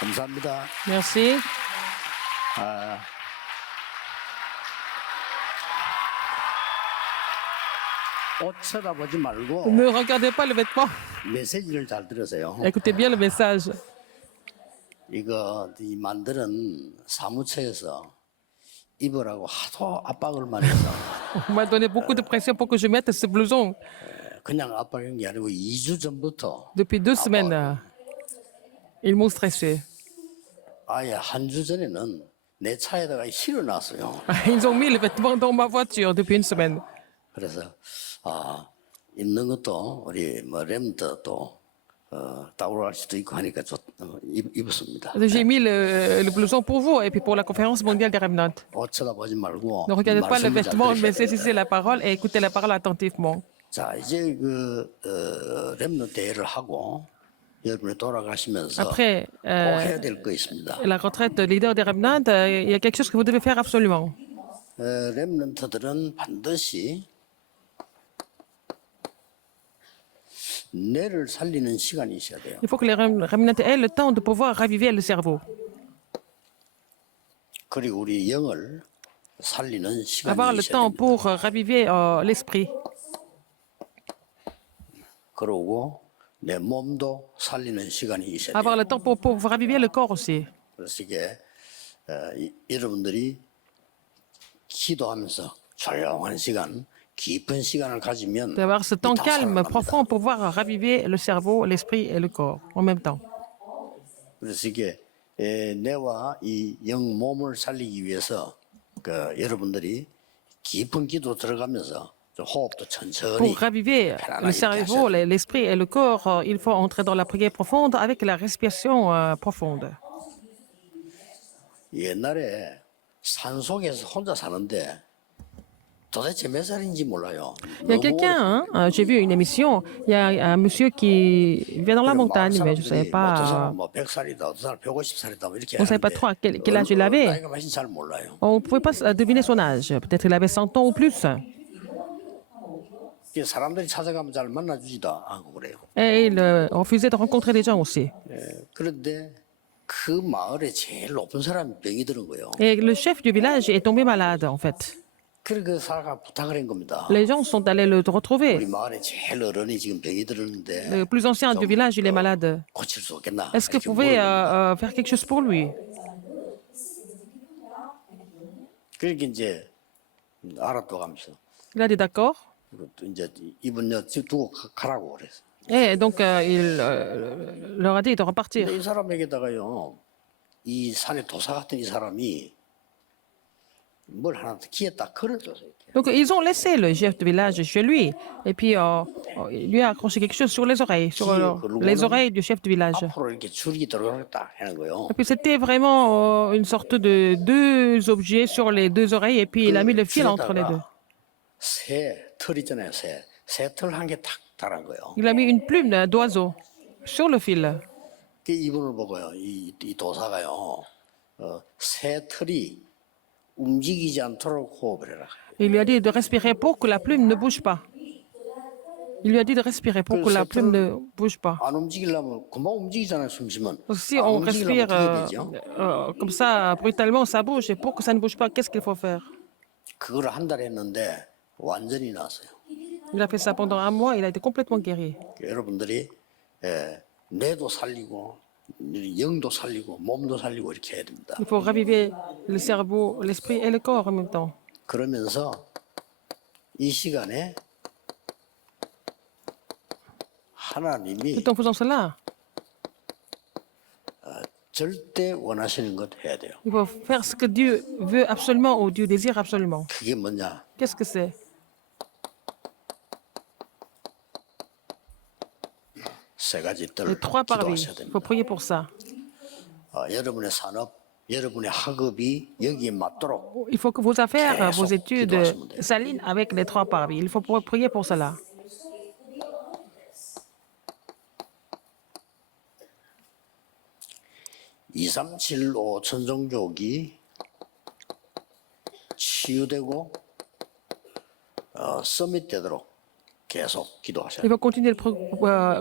감사합니다. Merci. 옷 쳐다보지 말고 Ne regardez pas le vêtement. 메시지를 잘 들으세요. Écoutez bien le message. 이거 이 만들은 사무처에서 입으라고 하도 압박을 많이 해서 On m'a donné beaucoup de pression pour que je mette ce blouson. 그냥 압박한 게 아니고 2주 전부터 Depuis 2 semaines, ils m'ont stressé. 아예 한 주 전에는 내 차에다가 실어놨어요. Ils ont mis le vêtement dans ma voiture depuis 1 semaine. 그래서 입는 것도 우리 뭐 램도 또 따오할 수도 있고 하니까 입었습니다. J'ai mis le blouson pour vous et puis pour la conférence mondiale des Remnants. 옷 쳐다보지 말고 Ne regardez pas le 말씀을 잘 vêtement, mais 들으셔야 돼요. saisissez la parole et écoutez la parole attentivement. 자 이제 렘넌트 대회를 하고 여러분이 돌아가시면서 Après 꼭 해야 될 거 있습니다. la retraite de leader des Remnants, il y a quelque chose que vous devez faire absolument. 렘넌트들은 반드시 뇌를 살리는 시간이 있어야 돼요. Il faut que les Remnants aient le temps de pouvoir raviver le cerveau. 그리고 우리 영을 살리는 시간이 Avoir le 있어야 temps 됩니다. pour raviver l'esprit. 그러고 내 몸도 살리는 시간이 있어야 돼요. Avoir le temps pour raviver le corps aussi. 그래서 이게 여러분들이 기도하면서 조용한 시간, 깊은 시간을 가지면 D'avoir ce temps 다 calme, 살아납니다. profond, pour pouvoir raviver le cerveau, l'esprit et le corps en même temps. 그래서 이게 뇌와 이 영 몸을 살리기 위해서 여러분들이 깊은 기도 들어가면서 좀 호흡도 천천히 Pour raviver le cerveau, l'esprit et le corps, il faut entrer dans la prière profonde avec la respiration profonde. 옛날에 산 속에서 혼자 사는데 도대체 몇 살인지 몰라요. Il y a quelqu'un, j'ai vu une émission, il y a un monsieur qui vient dans la montagne, mais je ne savais 어떤 pas, 사람 뭐 100살이다, 어떤 사람 150살이다 뭐 이렇게 on ne savait pas 하는데 trop à quel âge il avait. 나이가 몇인지 잘 몰라요. On ne pouvait pas deviner son âge. Peut-être il avait 100 ans ou plus. 사람들이 찾아가면 잘 만나주지도 않고 그래요. Et il refusait de rencontrer des gens aussi. 그런데 그 마을에 제일 높은 사람이 병이 드는 거예요. Et le chef du village est tombé malade, en fait. 그래서 그 사람가 부탁을 한 겁니다. Les gens sont allés le 우리 retrouver. 마을에 제일 어른이 지금 병이 들었는데 Le plus ancien du village, il est malade. 고칠 수 없겠나? Est-ce que 이렇게 vous pouvez 물어봅니다. faire quelque chose pour lui? 그러니까 이제 알아도 가면서 Il a dit d'accord. 또 이제 이분 두고 가라고 그랬어. Et donc, il leur a dit de repartir. 근데 이 사람에게다가요, 이 산에 도사 같은 이 사람이 뭘 하나 귀에 딱 걸어줘서 이렇게. Donc, ils ont laissé le chef du village chez lui. Et puis, il lui a accroché quelque chose sur les oreilles, sur les oreilles du chef du village. 앞으로 이렇게 줄기 들어가겠다 하는 거예요. Et puis, c'était vraiment une sorte de 2 objets sur les 2 oreilles. Et puis, il a mis le fil entre les deux. 새 털 있잖아요, 새 털 한 개 탁 달은 거예요. Il a mis une plume d'oiseau sur le fil. 그 이분을 보고요, 이 도사가요, 새 털이 움직이지 않도록 호흡을 해라. Il lui a dit de respirer pour que la plume ne bouge pas. Il lui a dit de respirer pour que la plume ne bouge pas. 안 움직이려면 금방 움직이잖아요, 숨 쉬면. Donc, si 안 on 움직이려면 respire 어떻게 되죠? comme ça, brutalement, ça bouge. Et pour que ça ne bouge pas, qu'est-ce qu'il faut faire? 그걸 한 달 했는데 완전히 나았어요. Il a fait ça pendant 1 mois. Il a été complètement guéri. 여러분들이 뇌도 살리고 영도 살리고 몸도 살리고 이렇게 해야 됩니다. Il faut raviver le cerveau, l'esprit et le corps en même temps. 그러면서 이 시간에 하나님이 Tout en faisant cela, 절대 원하시는 것 해야 돼요. il faut faire ce que Dieu veut absolument ou Dieu désire absolument. 그게 뭐냐? Qu'est-ce que c'est? 세 가지 Les 뜻을 3 parvis. 기도하셔야 Il 됩니다. faut prier pour ça. 여러분의 산업, 여러분의 학업이 여기에 맞도록 Il faut que vos affaires, 계속 vos études 기도하시면 돼요. s'alignent avec les 3 parvis. Il faut prier pour cela. (2375) 천정족이 치유되고 서밋되도록 계속 기도하셔야 Il 돼요. faut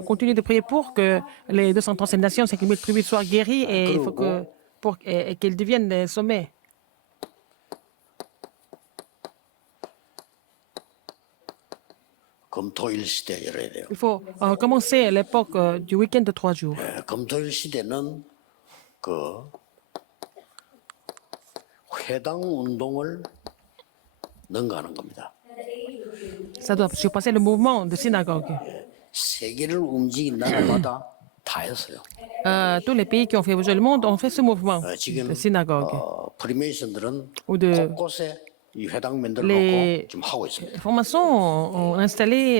continuer de prier pour que les 237 nations, 5000 tribus soient guéries et il faut que, et qu'elles deviennent des sommets. 금토일 시대 열어야 돼요. Il faut commencer l'époque du week-end de 3 jours. 금토일 시대는 그 회당 운동을 능가하는 겁니다. Ça doit surpasser le mouvement de synagogue. 세계를 움직인 나라마다 다 했어요. Tous les pays qui ont fait bouger le monde ont fait ce mouvement 지금 de synagogue. 프리메이슨들은 ou de- 곳곳에 이 회당 만들어 les 놓고 지금 하고 있습니다. Les francs-maçons ont installé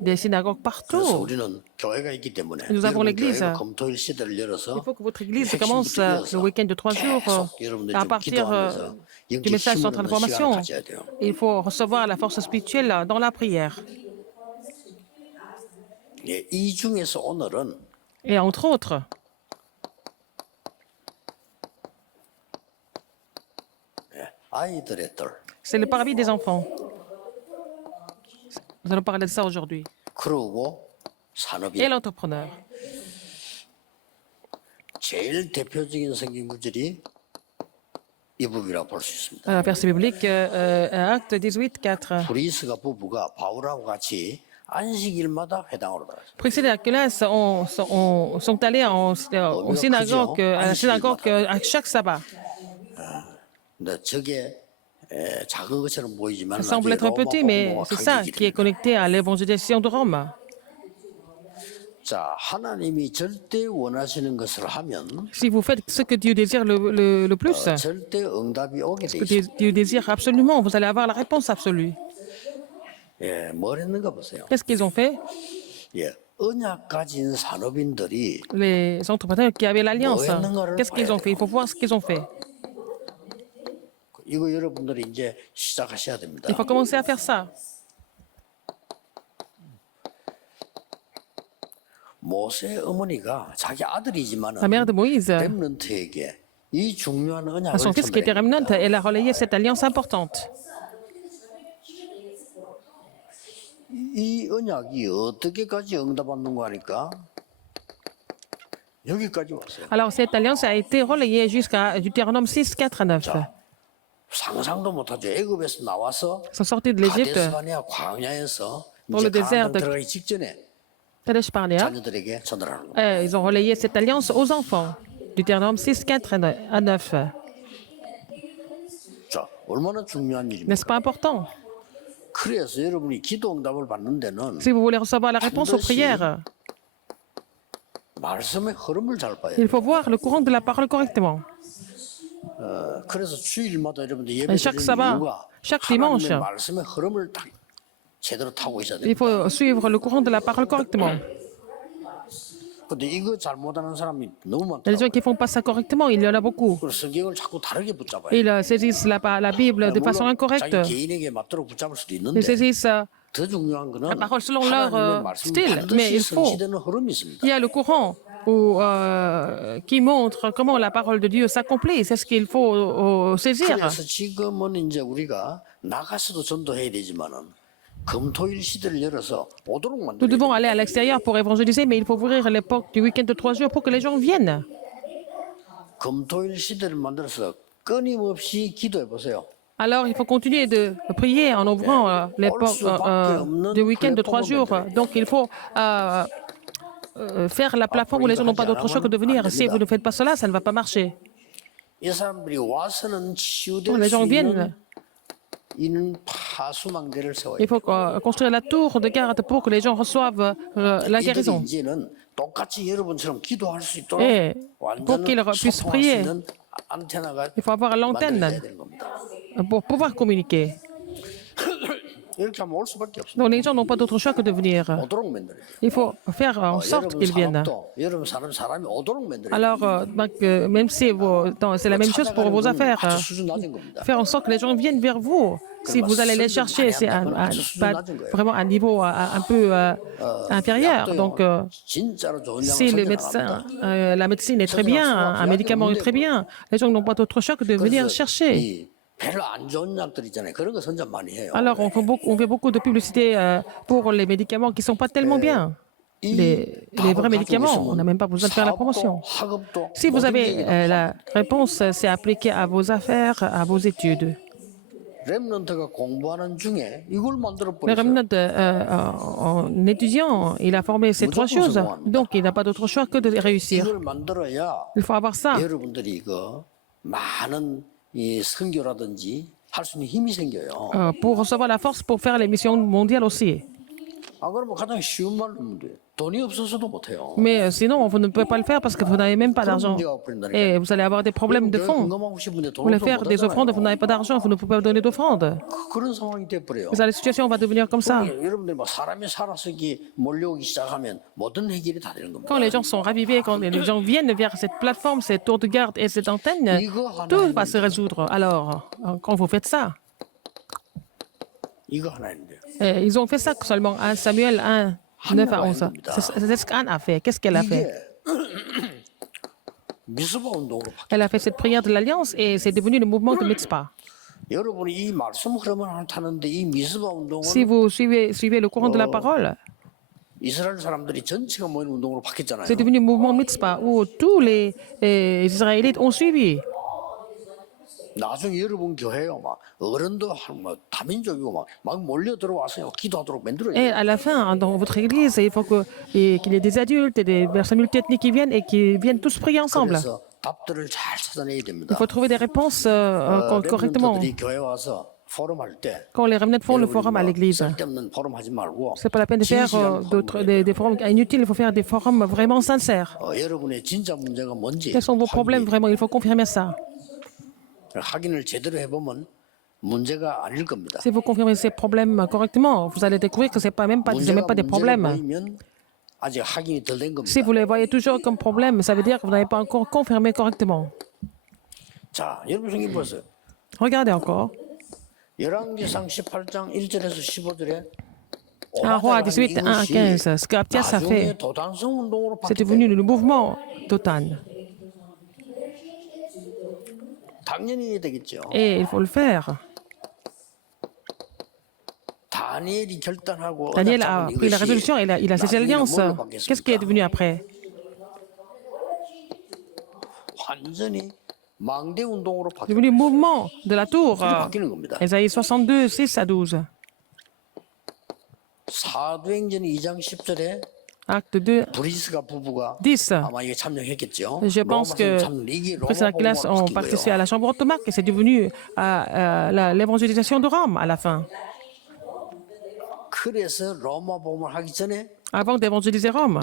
des synagogues 그래서 partout. 우리는 교회가 있기 때문에 Nous avons 여러분 l'église. 교회가 금토일 시대를 열어서 Il faut que votre église 핵심부터 commence 이어서 le week-end de 3 jours 계속 여러분들 à 좀 partir 기도하면서 du 영적 message 힘을 sur 얻는 transformation. 시간을 가져야 돼요. Il faut recevoir la force spirituelle dans la prière. 예, 이 중에서 오늘은 Et entre autres, 아이들의 뜰 c'est le parvis des enfants. Nous allons parler de ça aujourd'hui. 그러고 산업이 Et l'entrepreneur. 제일 대표적인 성경 구절이 이 부분이라고 볼 수 있습니다. Verset biblique, Acte 18, 4. 브리스가 부부가 바울하고 같이 안식일마다 회당으로 나갔어요. Priscille et Aquillas sont allés au synagogue, à la synagogue à chaque sabbat. 근데 저게 작은 것처럼 보이지만 Ça semble être petit, mais c'est ça qui est connecté à l'évangélisation de Rome. 자, 하나님이 절대 원하시는 것을 하면 Si vous faites ce que Dieu désire le plus, 절대 응답이 오게 돼 ce que 있어요. Dieu désire absolument, vous allez avoir la réponse absolue. 예, 뭘 했는가 보세요. Qu'est-ce qu'ils ont fait? 예, 언약 가진 산업인들이 Les entrepreneurs qui avaient l'alliance, qu'est-ce qu'ils ont fait? Il faut voir ce qu'ils ont fait. 이거 여러분들이 이제 시작하셔야 됩니다. Il faut commencer à faire ça. 모세 어머니가 자기 아들이지만 La mère de Moïse, 렘넌트에게 이 중요한 à 언약을 son fils qui était 전달해. remnant, elle a relayé cette alliance importante. 이 언약이 어떻게까지 응답받는가 하니까 여기까지 왔어요. Alors cette alliance a été relayée jusqu'à Deutéronome 6, 4 à 9. 상상도 못하죠. 애굽에서 나와서 Ils sont sortis de l'Égypte, 가데스바네아 광야에서 Dans 이제 le désert 가나안 de- 들어가기 직전에 Kadesh Barnea. 자녀들에게 전달하는 거예요. Ils ont relayé cette alliance aux enfants. Deutéronome 6, 4 à 9. 자, 얼마나 중요한 일입니까? N'est-ce pas important? 그래서 여러분이 기도 응답을 받는 데는 Si vous voulez recevoir la réponse aux prières, 말씀의 흐름을 잘 봐야 il 돼요. faut voir le courant de la parole correctement. 그래서 주일마다 여러분들 예배 chaque 드리는 sabbat, 이유가 chaque 하나님의 dimanche, 말씀의 흐름을 딱 제대로 타고 있어야 il 됩니다. faut suivre le courant de la parole correctement. 근데 이거 잘못하는 사람이 너무 Il y a des gens 많더라고요. qui ne font pas ça correctement, il y en a beaucoup. 그래서 성경을 자꾸 다르게 붙잡아요. Ils saisissent la Bible de façon 물론 incorrecte. 자기 개인에게 맞도록 붙잡을 수도 있는데 Ils saisissent. 더 중요한 거는 la parole selon leur, 하나님의 말씀이 style, mais 반드시 il faut. 성취되는 흐름이 있습니다. Il y a le courant qui montre comment la parole de Dieu s'accomplit. C'est ce qu'il faut saisir. 그래서 지금은 이제 우리가 나가서도 전도해야 되지만은 금토일 시대를 열어서 오도록 Nous 만들어야 devons 돼요. aller à l'extérieur pour évangéliser, mais il faut ouvrir l'époque du week-end de 3 jours pour que les gens viennent. 금토일 시대를 만들어서 끊임없이 기도해 보세요. Alors, il faut continuer de prier en ouvrant l'époque du week-end de 3 jours. Donc, il faut faire la plateforme où les gens n'ont pas d'autre choix que de venir. Si vous ne faites pas cela, ça ne va pas marcher. 이 사람들이 와서는 치유될 Les 수 gens 있는 viennent. 이는 파수망대를 세워야 Il faut construire la tour de garde pour que les gens reçoivent la 이들이 guérison. 이제는 똑같이 여러분처럼 기도할 수 있도록 예, 완전 pour qu'ils puissent 소통할 수 prier. 있는 안테나가 Il faut avoir l'antenne 만들어져야 되는 겁니다. pour pouvoir communiquer. 이렇게 하면 올 수밖에 없습니다. Donc, les gens n'ont pas d'autre choix que de venir. 오도록 만들어야 돼요. Il faut faire en sorte qu'ils viennent. 여러분 사람이 오도록 만들어야 돼요. Alors, même si c'est la même chose pour vos affaires, 아주 수준 낮은 겁니다. faire en sorte que les gens viennent vers vous. Si vous allez les chercher, c'est vraiment un niveau un peu inférieur. Donc, 진짜로 좋은 si 양을 le 선택 안 médecin, 합니다. la médecine est très bien, un médicament est très bien, les gens n'ont pas d'autre choix que de venir chercher. 이 별로 안 좋은 약들 있잖아요. 그런 거 선전 많이 해요. Alors, on fait beaucoup de publicité pour les médicaments qui ne sont pas tellement bien. Les vrais médicaments, on n'a même pas besoin de faire la promotion. Si vous avez la réponse, c'est appliqué à vos affaires, à vos études. 렘넌트가 공부하는 중에 이걸 만들어 Le 버렸어요. Remnant, en étudiant, il a formé ces trois choses. Donc, il n'a pas d'autre choix que de réussir. 이걸 만들어야 Il faut avoir ça. 여러분들이 그 많은 이 선교라든지 할 수 있는 힘이 생겨요. Pour recevoir la force pour faire les missions mondiales aussi. 안 그러면 가장 쉬운 말로 하면 돼요. 돈이 없어서도 못해요. Mais sinon, vous ne pouvez pas le faire parce que vous n'avez même pas d'argent. Et vous allez avoir des problèmes de fonds. Vous voulez faire des offrandes, vous n'avez pas d'argent, vous ne pouvez pas donner d'offrandes. 그런 상황이 돼버려요. La situation va devenir comme ça. 여러분들 막 사람이 살아서 몰려오기 시작하면 모든 해결이 다 되는 겁니다. Quand les gens sont ravivés, quand les gens viennent vers cette plateforme, cette tour de garde et cette antenne, tout va se résoudre. Alors, quand vous faites ça, 이거 하나인데요. ils ont fait ça seulement. 1 Samuel 1, 9 à 11. C'est ce qu'Anne a fait. Qu'est-ce qu'elle a fait? 미스바 운동으로 바뀌어요. Elle a fait cette prière de l'Alliance et c'est devenu le mouvement de Mitzpah. 여러분이 이 말씀 흐름을 안 타는데 이 미스바 운동은 Si vous suivez le courant de la parole, 이스라엘 사람들이 전체가 모이는 운동으로 바뀌었잖아요. c'est devenu le mouvement Mitzpah où tous les Israélites ont suivi. 나중에 여러분 교회요, 막 어른도 뭐 다민족이고 막 몰려 들어와서 기도하도록 만들어요. Et à la fin, dans votre église, il faut qu'il y ait des adultes et des personnes multiethniques qui viennent et qui viennent tous prier ensemble. 그래서 답들을 잘 찾아내야 됩니다. Il faut trouver des réponses correctement. 렘넌트들이 교회 와서 포럼할 때 Quand les remnants font le forum à l'église, 쓸데없는 포럼 하지 말고 c'est pas la peine de faire des forums inutiles, il faut faire des forums vraiment sincères. 여러분의 진짜 문제가 뭔지 Quels sont vos problèmes vraiment? Il faut confirmer ça. 확인을 제대로 해보면 문제가 아닐 겁니다. Si vous confirmez ces problèmes correctement, vous allez découvrir que ce n'est même pas des problèmes. 보이면 아직 확인이 덜 된 겁니다. Si vous les voyez toujours comme problème, ça veut dire que vous n'avez pas encore confirmé correctement. 자, 여러분 성경 보세요. Regardez encore. 열왕기상 18장 1절에서 15절에 Un roi 18, 1 à 15. Ce qu'Abdias a fait, 도단성 운동으로 c'est 바뀌었대요. devenu le mouvement Dotan. 당연히 해야 되겠죠. Et il faut le faire. 다니엘이 결단하고 Daniel a pris la résolution, il a cessé l'alliance. Qu'est-ce qui est devenu après? 완전히 망대 운동으로 C'est 바뀌었어요. devenu le mouvement de la tour. 바뀌는 겁니다. Ésaïe 62, 6 à 12. 사도행전 2장 10절에 Acte 2, 브리스가 부부가 10. 아마 이게 참여했겠죠. Je pense que après la classe, on participait à la chambre haute marque et c'est devenu l'évangélisation de Rome à la fin. 그래서 로마 복음을 하기 전에 Avant d'évangéliser Rome.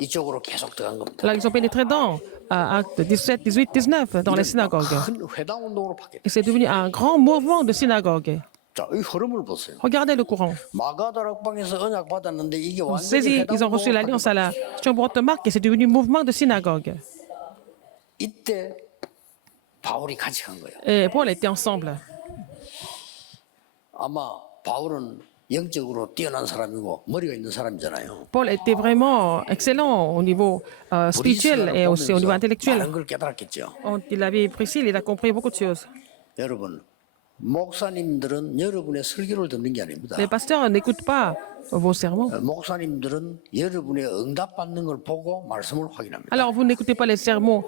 이쪽으로 계속 들어간 겁니다. Là, ils ont pénétré dans Actes 17, 18, 19, dans les synagogues. 큰 회당 운동으로 바뀌었어요. Et c'est devenu un grand mouvement de synagogue. 자, 이 흐름을 보세요. Regardez le courant. 마가다락방에서 언약 받았는데 이게 완전히 Saisis, 회당 ils ont reçu 운동으로 l'alliance à la chambre haute marque et c'est devenu mouvement de synagogue. 이때 바울이 같이 간 거예요. Et Paul était ensemble. 아마 바울은 영적으로 뛰어난 사람이고 머리가 있는 사람이잖아요. Paul était vraiment excellent au niveau spirituel et aussi au niveau intellectuel. 많은 걸 깨달았겠죠. Quand il a vu Priscille, il a compris beaucoup de choses. 여러분, 목사님들은 여러분의 설교를 듣는 게 아닙니다. Les pasteurs n'écoutent pas vos sermons. 목사님들은 여러분의 응답받는 걸 보고 말씀을 확인합니다. Alors, vous n'écoutez pas les sermons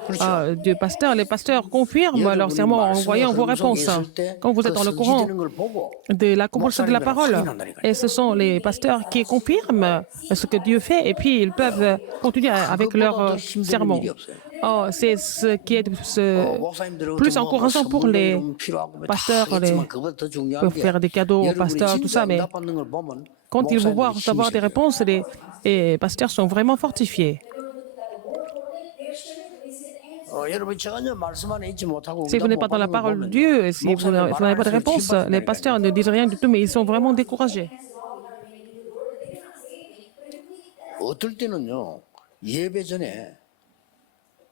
du pasteur. Les pasteurs confirment leurs sermons en voyant vos réponses. Quand vous êtes dans le courant de la compréhension de la parole, et ce sont les pasteurs qui confirment ce que Dieu fait, et puis ils peuvent continuer avec leurs sermons. Oh, c'est ce qui est plus encourageant pour les pasteurs, peuvent faire des cadeaux aux pasteurs, tout ça, mais quand ils vont voir recevoir des réponses, les pasteurs sont vraiment fortifiés. Si vous n'êtes pas dans la parole de Dieu, si vous n'avez pas de réponse, les pasteurs ne disent rien du tout, mais ils sont vraiment découragés. 어떨 때는요, 예배 전에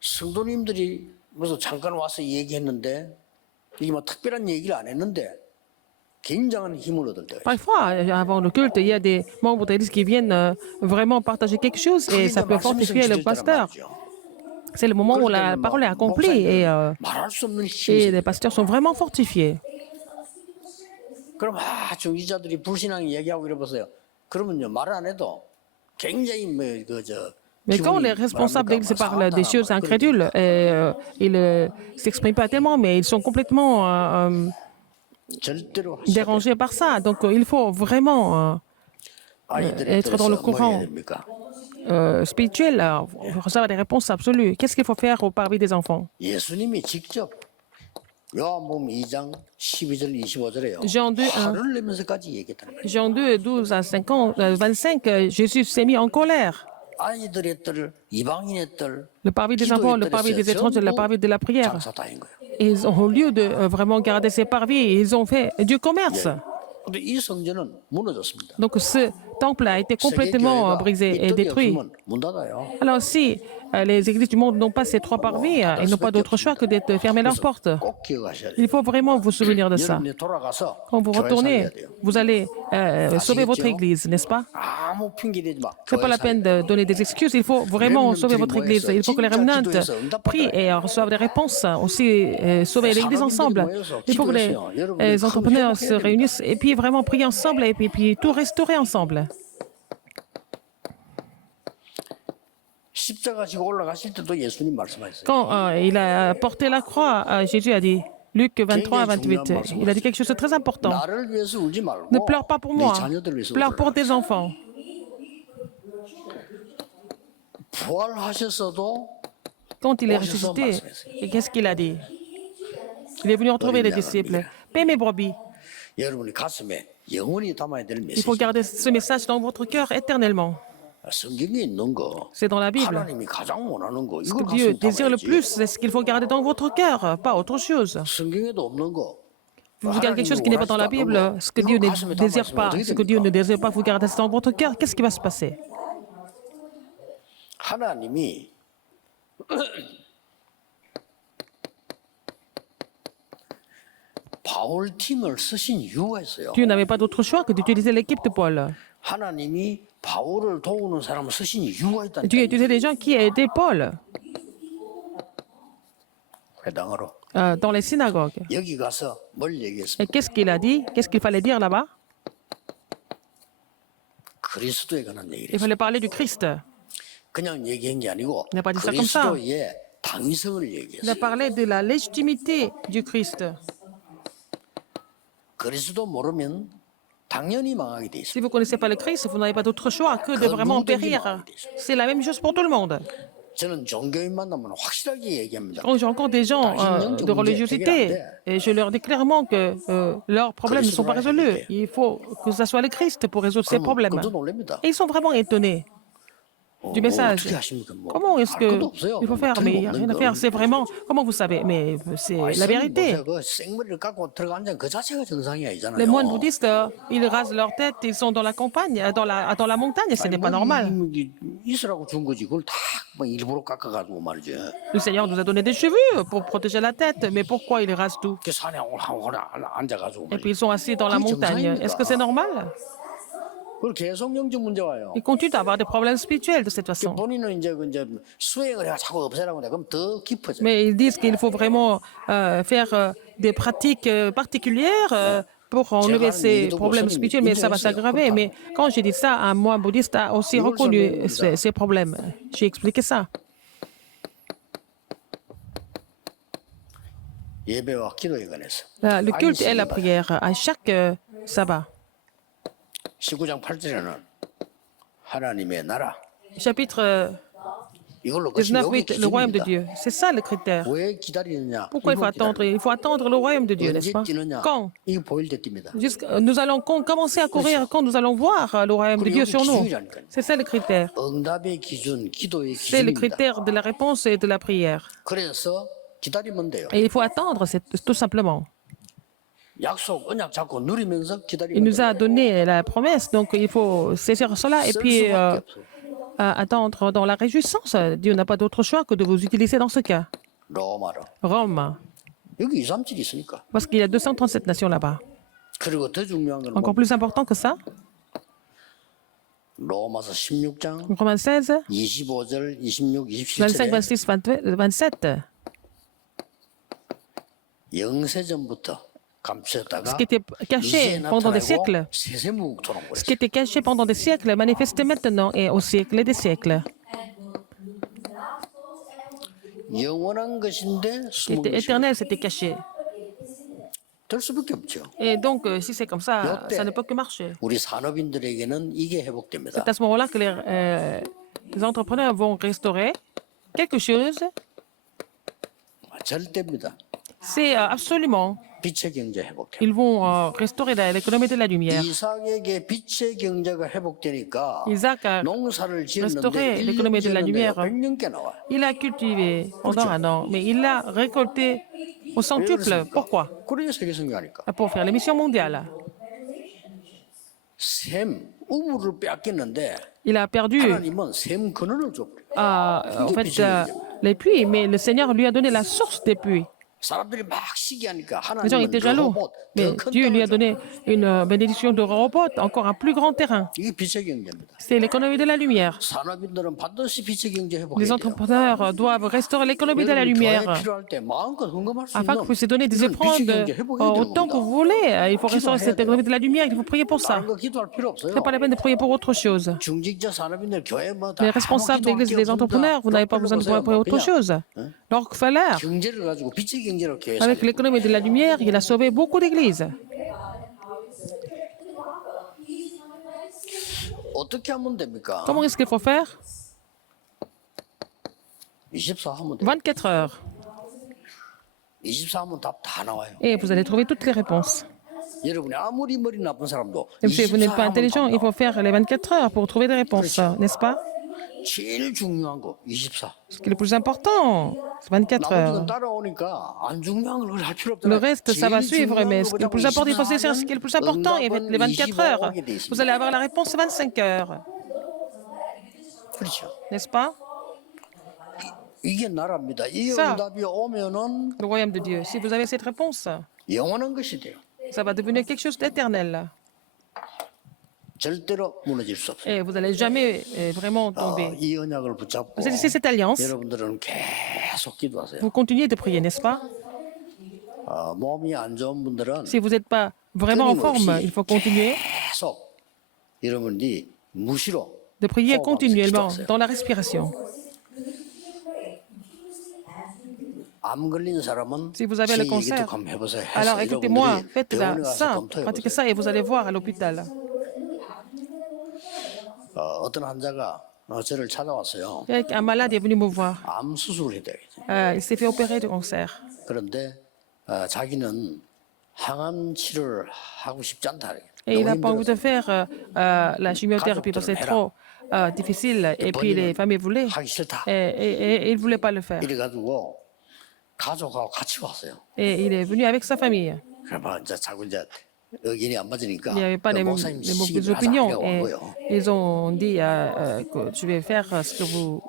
성도님들이 무슨 잠깐 와서 얘기했는데 이게 뭐 특별한 얘기를 안 했는데 굉장한 힘을 얻을 때가 있어요. Parfois, avant le culte, il y a des membres de l'Église qui viennent vraiment partager quelque chose et ça peut fortifier le pasteur. C'est le moment où la parole est accomplie 말할 수 없는 et 힘이 les pasteurs sont vraiment fortifiés. 그럼 중지자들이 불신앙이 얘기하고 이래 보세요. 그러면요 말을 안 해도 굉장히 뭐그저 Mais quand les responsables d'Église parlent des choses incrédules, ils ne s'expriment pas tellement, mais ils sont complètement 절대로 dérangés par ça. Donc il faut vraiment être dans le courant spirituel, pour recevoir des réponses absolues. Qu'est-ce qu'il faut faire au parvis des enfants? 예수님이 직접 요한복음 2장 12절 25절에요. Jean 2, 1. 화를 내면서까지 얘기했다는 거예요. Jean 2, 12 à 25, Jésus s'est mis en colère. 아이들의 뜰, 이방인의 뜰, Le parvis des enfants, le parvis des étrangers, le parvis de la prière. 장사다인 거예요. Ils ont, au lieu de vraiment garder ces parvis, ils ont fait du commerce. 근데 이 성전은 무너졌습니다. Donc ce temple a été complètement brisé et détruit. 문 닫아요. Alors si les églises du monde n'ont pas ces trois parvis, ils n'ont pas d'autre choix que de fermer leurs portes. 꼭 기억하셔야 돼요. Il faut vraiment vous souvenir de ça. 여러분이 돌아가서 Quand vous 교회 retournez, 살려야 돼요. vous allez sauver votre église, n'est-ce pas? 아무 핑계 대지 마. Ce n'est pas la peine de donner des excuses, il faut vraiment sauver votre église. Il faut que les remnants prient et reçoivent des réponses. Aussi, sauver l'église ensemble. Il faut que les entrepreneurs se réunissent et puis vraiment prier ensemble et puis tout restaurer ensemble. 십자가 지고 올라가실 때도 예수님 말씀하셨어요. Quand il a porté la croix, Jésus a dit, Luc 23, 28, il a dit quelque chose de très important. 나를 위해서 울지 말고 Ne pleure pas pour 네 moi, 자녀들을 위해서 pleure pour 울어라. tes enfants. 부활하셨어도 Quand il est ressuscité, et qu'est-ce qu'il a dit? Il est venu retrouver les disciples. Paix mes brebis. 여러분이 가슴에 영원히 담아야 될 Il faut 메시지. garder ce message dans votre cœur éternellement. 성경에 있는 거 C'est dans la Bible. 하나님이 가장 원하는 거 Ce 이걸 que Dieu 가슴에 désire le 담아야지. plus, c'est ce qu'il faut garder dans votre cœur, pas autre chose. 성경에도 없는 거. Vous gardez quelque chose qui n'est pas dans la Bible, ce que Dieu ne désire pas, ce que Dieu ne désire pas, vous gardez ça dans votre cœur, qu'est-ce qui va se passer? 하나님이 바울 팀을 쓰신 이유가 있어요. Dieu n'avait pas d'autre choix que d'utiliser l'équipe de Paul. 하나님이 바울을 도우는 사람을 쓰신 이유가 있다니까. Dieu a utilisé des gens qui aidaient Paul 회당으로. dans les synagogues. 여기 가서 뭘 Et 얘기했습니까? qu'est-ce qu'il a dit? Qu'est-ce qu'il fallait dire là-bas? 그리스도에 관한 Il 얘기를 했어요. fallait parler du Christ. 그냥 얘기한 게 아니고 n'a pas dit ça comme ça. 그리스도의 당위성을 Il a 얘기했어요. parlé de la légitimité du Christ. 그리스도 모르면 당연히 망하게 돼 Si 있어요. vous ne connaissez pas le Christ, vous n'avez pas d'autre choix que de vraiment périr. C'est la même chose pour tout le monde. 저는 종교인 만나면 확실하게 얘기합니다. Quand j'ai encore des gens de religiosité, et je leur dis clairement que leurs problèmes ne sont pas résolus. Il faut que ce soit le Christ pour résoudre ces problèmes. 깜짝 놀랍니다. Et ils sont vraiment étonnés du message. 어떻게 하십니까? 뭐, Comment est-ce 할 것도 que 없어요. il faut faire? Mais il n'y a rien à faire. C'est vraiment, comment vous savez? Mais c'est la vérité. 그 생머리를 깎고 들어가 앉은 그 자체가 정상이 아니잖아요. Les moines bouddhistes, ils rasent leur tête, ils sont dans la campagne, dans la montagne, et ce n'est pas normal. 있으라고 준 거지. 그걸 다 뭐 일부러 깎아가지고 말이죠. Le Seigneur nous a donné des cheveux pour protéger la tête, mais pourquoi ils rasent tout? 그 산에 앉아가지고 Et puis 말이죠. ils sont assis dans la montagne. Est-ce que c'est normal? 그리고 계속 영적 문제 와요. Ils continuent à avoir des problèmes spirituels de cette façon. 본인은 이제 수행을 해가 자꾸 없애라고 해. 그럼 더 깊어져. Mais ils disent qu'il faut vraiment faire des pratiques particulières pour enlever ces problèmes spirituels, mais ça va s'aggraver. Mais quand j'ai dit ça, un moine bouddhiste a aussi reconnu ces problèmes. J'ai expliqué ça. 예배와 기도에 관해서. Le culte et la prière à chaque sabbat. 19장 8절에는 하나님의 나라. Chapitre 이걸로 끝이 19, 여기 8, le royaume de 기준입니다. Dieu. C'est ça le critère. 왜 기다리느냐? Pourquoi il faut attendre? Il faut attendre le royaume de Dieu, n'est-ce 언제 pas? 뛰느냐? Quand? 이게 보일 때 뜁니다. Nous allons commencer à courir quand nous allons voir le royaume de Dieu sur nous. C'est ça le critère. 응답의 기준, 기도의 C'est le 기준입니다. critère de la réponse et de la prière. 그래서 기다리면 돼요. Et il faut attendre, c'est tout simplement. 약속, 언약 잡고 누리면서 Il 기다리면 nous 돼요. a donné la promesse, donc il faut saisir cela et 쓸 puis 수밖에 없어요. attendre dans la réjouissance. Dieu n'a pas d'autre choix que de vous utiliser dans ce cas. 로마로. Rome, 여기 2, 3질 있으니까. parce qu'il y a 237 nations là-bas. 그리고 더 중요한 건 Encore plus important que ça, 로마서 16장 Romains 16, 25절, 26, 25, 27절에 26, 27. 영세전부터 감추었다가 Ce qui était caché 이제 pendant des 나타나고 siècles, 세세무국토록 ce qui 버렸어요. était caché pendant des siècles, manifesté maintenant et au siècle des siècles. 영원한 것인데 Qui 숨은 était 것이 éternel, c'était caché. 될 수밖에 없죠. Et donc, si c'est comme ça, 요때 ça ne peut que marcher. 우리 산업인들에게는 이게 회복됩니다. C'est à ce moment-là que les entrepreneurs vont restaurer quelque chose. 절대입니다. C'est absolument. 빛의 경제 회복해. Ils vont restaurer l'économie de la lumière. 이삭에게 빛의 경제가 회복되니까 Isaac a 농사를 지었는데 restauré 1년 l'économie de la 지었는데요. lumière. 100년께 나와요. Il a cultivé pendant un an, mais il l'a récolté au centuple. Pourquoi? 그러게 세계 성공하니까. Pour faire l'émission mondiale. 샘, 우물을 뺏겼는데 Il a perdu 하나님은 샘 근원을 줘버려요. en fait, les puits, mais le Seigneur lui a donné la source des puits. 사람들이 막 시기하니까 Les gens 하나님은 étaient jaloux, 르호봇 mais 더큰 Dieu lui 땅을 a 줘. donné une bénédiction de Rehoboth, encore un plus grand terrain. 이게 빛의 경제입니다. C'est l'économie de la lumière. 산업인들은 반드시 빛의 경제 Les 회복해야 돼요. entrepreneurs doivent restaurer l'économie de la 여러분, lumière 교회 필요할 때 마음껏 헌금할 수 afin que 있는 vous puissiez donner des 이런 offrandes 빛의 경제 회복해야 되는 autant que 겁니다. vous voulez. Il faut restaurer cette économie de la lumière, il faut prier pour ça. 다른 거 기도할 필요 없어요. Ce n'est pas la peine de prier pour autre chose. 중직자 산업인들 교회 뭐다 Les responsables d'église et les entrepreneurs, vous n'avez pas besoin de prier pour autre chose. Rockefeller, 경제를 가지고 빛의 경제로 교회 avec 살려. l'économie de la lumière, il a sauvé beaucoup d'églises. 어떻게 하면 됩니까? Comment est-ce qu'il faut faire? 24 하면 돼요. 24 heures. 24 하면 답 다 나와요. Et vous allez trouver toutes les réponses. 여러분이 아무리 머리 나쁜 사람도 Même si vous n'êtes 24 pas 하면 intelligent, 답 il 나와요. faut faire les 24 heures pour trouver des réponses, n'est-ce pas? 제일 중요한 거 24. Ce qui est le plus important, c'est 24 나머지는 heures. 따라오니까 안 중요한 걸 할 필요 Le 없잖아요. reste, ça va 제일 suivre, 중요한 mais 거 ce qui est le 보자고 plus important, il faut saisir 24 ce qui est le plus important et 응답은 les 24 heures. 25 돼 Vous 있습니다. allez avoir la réponse 25 heures, 그렇죠. n'est-ce pas? 이게 나라입니다. 이 Ça. 응답이 오면은 Le royaume de Dieu. Si vous avez cette réponse, 영원한 것이 돼요. ça va devenir quelque chose d'éternel. 절대로 무너질 수 없어요. Et vous n'allez jamais vraiment tomber. 이 언약을 붙잡고 Vous saisissez cette alliance, 여러분들은 계속 기도하세요. vous continuez de prier, n'est-ce pas? 몸이 안 좋은 분들은 Si vous n'êtes pas vraiment en forme, il faut continuer 계속 여러분이 무시로 de prier 호흡하면서 continuellement 기도하세요. dans la respiration. 암 걸린 사람은 Si vous avez le 제 얘기 cancer, 듣고 한번 해보세요. 해서 alors écoutez-moi, 여러분들이 faites 병원에 가서 ça, 검토해 pratiquez 보세요. ça et vous allez voir à l'hôpital. 어떤 환자가 저를 찾아왔어요. Un malade est venu me voir. 암 수술을 해야 되겠죠. Il s'est fait opérer du cancer. 그런데 자기는 항암 치료를 하고 싶지 않다. Et il n'a 너무 pas envie de 힘들어서. faire la chimiothérapie parce que c'est trop difficile. Et puis les familles voulaient. 하기 싫다. Et il ne voulait pas le faire. 이래가지고 가족하고 같이 왔어요. Et il est venu avec sa famille. 그래봐 이제 자꾸 이제 의견이 안 맞으니까 Il n'y avait pas les 목사님 mêmes 시키면 opinions. 하자고 한 Et 거예요. ils ont dit que je vais faire ce que vous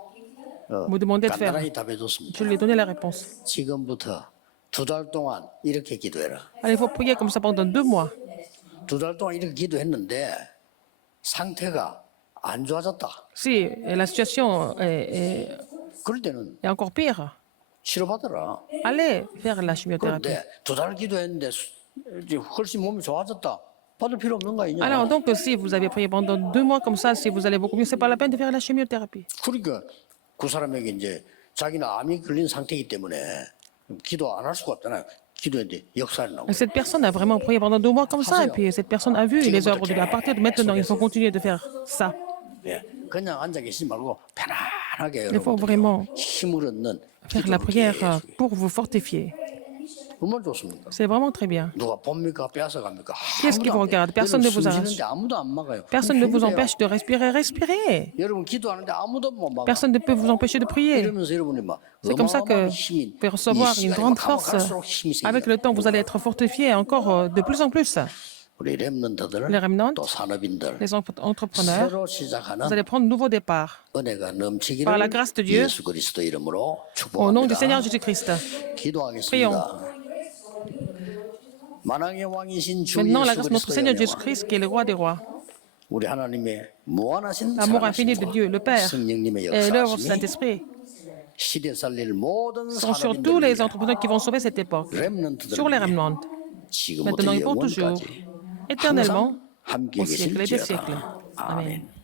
me demandez de faire. 간단하게 답해줬습니다. Je lui ai donné la réponse. 지금부터 2달 동안 이렇게 기도해라. Alors il faut prier comme ça pendant 2 mois. 2달 동안 이렇게 기도했는데 상태가 안 좋아졌다. Si la situation 그럴 때는 est encore pire, 치료받아라. allez faire la chimiothérapie. 그런데 2달 기도했는데 이제 훨씬 몸이 좋아졌다. 받을 필요 없는 거 아니냐? Alors donc si vous avez prié pendant 2 mois comme ça, si vous allez beaucoup mieux, c'est pas la peine de faire la chimiothérapie. 그러니까 그 사람에게 이제 자기는 암이 걸린 상태이기 때문에 기도 안 할 수가 없잖아요. 기도했는데 역사를 나오고. Et cette personne a vraiment prié pendant 2 mois comme ça, et puis cette personne a vu les œuvres de Dieu. À partir de maintenant, il faut continuer de faire ça. 예, 그냥 앉아 계시지 말고 편안하게 Il faut 여러분 vraiment 힘을 얻는 faire la 기도를 prière 계속. pour vous fortifier. 얼마나 좋습니까? C'est vraiment très bien. 누가 봅니까? 뺏어 갑니까? Qu'est-ce qui vous regarde? Personne ne vous arrache. 아무도 안 막아요. Personne ne vous 힘내요. empêche de respirer. Respirez. 여러분 기도하는데 아무도 못 막아. Personne ne peut vous empêcher de prier. 이러면서 여러분이 막 C'est comme ça que 어마어마한 vous 힘이 pouvez recevoir 이 une 시간이 grande 가면 force. 갈수록 힘이 생겨요. Avec le temps, vous allez être fortifié encore de plus en plus. 우리 렘넌트들 Les remnants, 또 산업인들 les entrepreneurs, 새로 시작하는 vous allez prendre un nouveau départ. 은혜가 넘치기를 Par la grâce de Dieu, 예수 그리스도 이름으로 Au nom du 축복합니다. Seigneur Jésus-Christ. 기도하겠습니다. 만왕의 왕이신 주 Maintenant, la 예수 grâce de notre 그리스도의 Seigneur 영광, Jésus-Christ, qui est le roi des rois, 우리 하나님의 무한하신 L'amour infini de Dieu, le Père, 성령님의 et l'œuvre du 역사하심이 Saint-Esprit 시대 살릴 모든 sont sur tous les 사람들을 entrepreneurs qui vont sauver cette époque, 렘넌트들을 sur les 위해 remnants, 지금부터 maintenant et pour toujours, 영원까지 éternellement, 항상 함께 au siècle et des 계실지어다. siècles. Amen. 아멘.